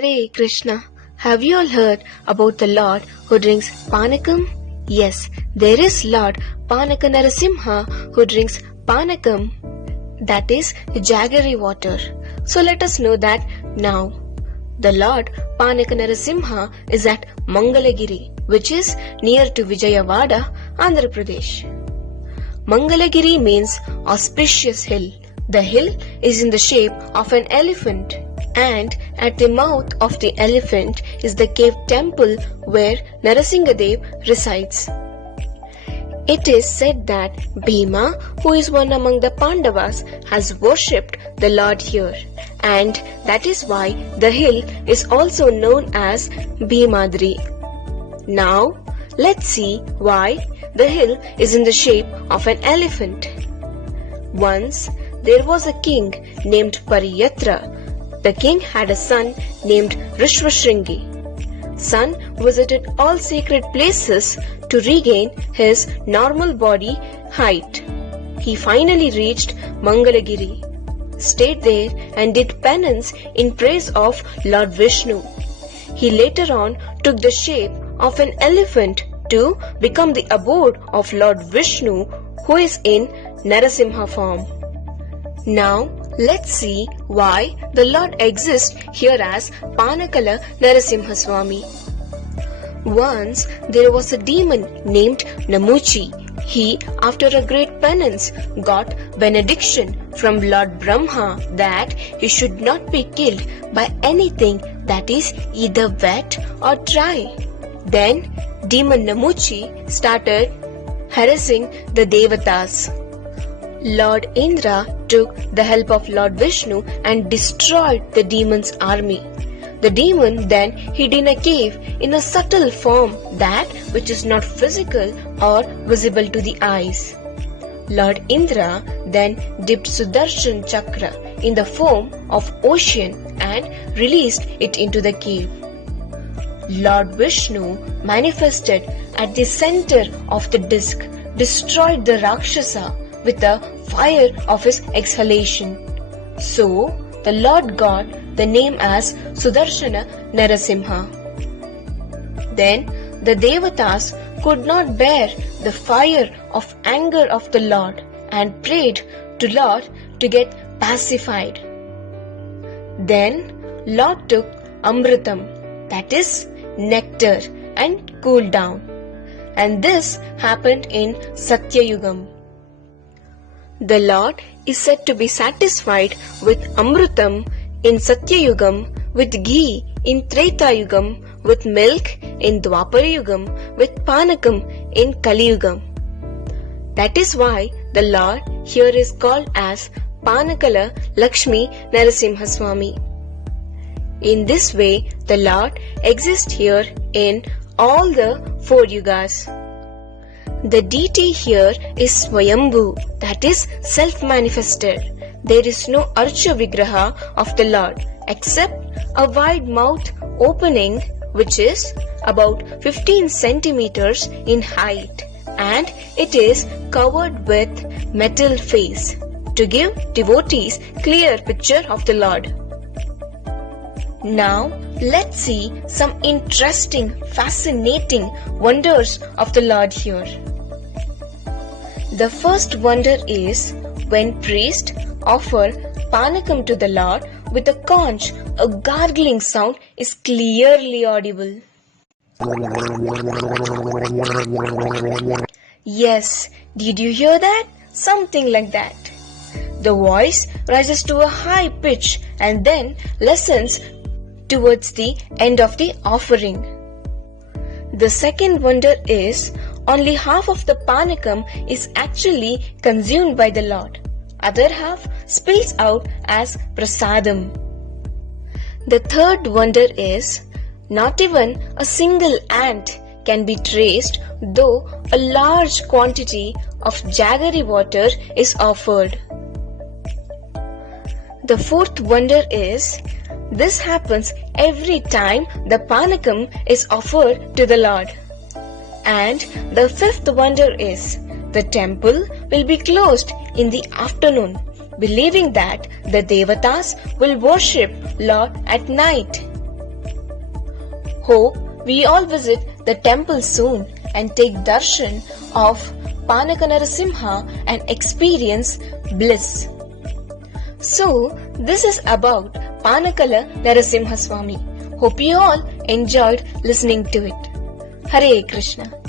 Hare Krishna, have you all heard about the Lord who drinks Panakam? Yes, there is Lord Panaka Narasimha who drinks Panakam, that is jaggery water. So let us know that now. The Lord Panaka Narasimha is at Mangalagiri, which is near to Vijayawada, Andhra Pradesh. Mangalagiri means auspicious hill. The hill is in the shape of an elephant, and at the mouth of the elephant is the cave temple where Narasimhadev resides. It is said that Bhima, who is one among the Pandavas, has worshipped the Lord here, and that is why the hill is also known as Bhimadri. Now, let's see why the hill is in the shape of an elephant. Once, there was a king named Pariyatra. The king had a son named Rishvashringi. Son visited all sacred places to regain his normal body height. He finally reached Mangalagiri, stayed there and did penance in praise of Lord Vishnu. He later on took the shape of an elephant to become the abode of Lord Vishnu, who is in Narasimha form. Now, let's see why the Lord exists here as Panakala Narasimha Swami. Once there was a demon named Namuchi. He, after a great penance, got benediction from Lord Brahma that he should not be killed by anything that is either wet or dry. Then demon Namuchi started harassing the Devatas. Lord Indra took the help of Lord Vishnu and destroyed the demon's army. The demon then hid in a cave in a subtle form, that which is not physical or visible to the eyes. Lord Indra then dipped Sudarshan Chakra in the form of ocean and released it into the cave. Lord Vishnu manifested at the center of the disk, destroyed the Rakshasa with the fire of his exhalation. So, the Lord got the name as Sudarshana Narasimha. Then, the Devatas could not bear the fire of anger of the Lord and prayed to Lord to get pacified. Then, Lord took Amritam, that is nectar, and cooled down. And this happened in Satyayugam. The Lord is said to be satisfied with Amrutam in Satyayugam, with ghee in Tretayugam, with milk in Dwaparayugam, with Panakam in Kaliyugam. That is why the Lord here is called as Panakala Lakshmi Narasimha Swami. In this way, the Lord exists here in all the four yugas. The deity here is Swayambhu, that is self-manifested. There is no Archa Vigraha of the Lord except a wide mouth opening which is about 15 centimeters in height, and it is covered with metal face to give devotees clear picture of the Lord. Now, let's see some interesting, fascinating wonders of the Lord here. The first wonder is when priests offer Panakam to the Lord with a conch, a gargling sound is clearly audible. Yes, did you hear that? Something like that. The voice rises to a high pitch and then lessens towards the end of the offering. The second wonder is only half of the Panakam is actually consumed by the Lord. Other half spills out as prasadam. The third wonder is not even a single ant can be traced, though a large quantity of jaggery water is offered. The fourth wonder is this happens every time the Panakam is offered to the Lord. And the fifth wonder is the temple will be closed in the afternoon, believing that the Devatas will worship Lord at night. Hope we all visit the temple soon and take darshan of Panaka Narasimha and experience bliss. So, this is about Panakala Narasimha Swami. Hope you all enjoyed listening to it. Hare Krishna.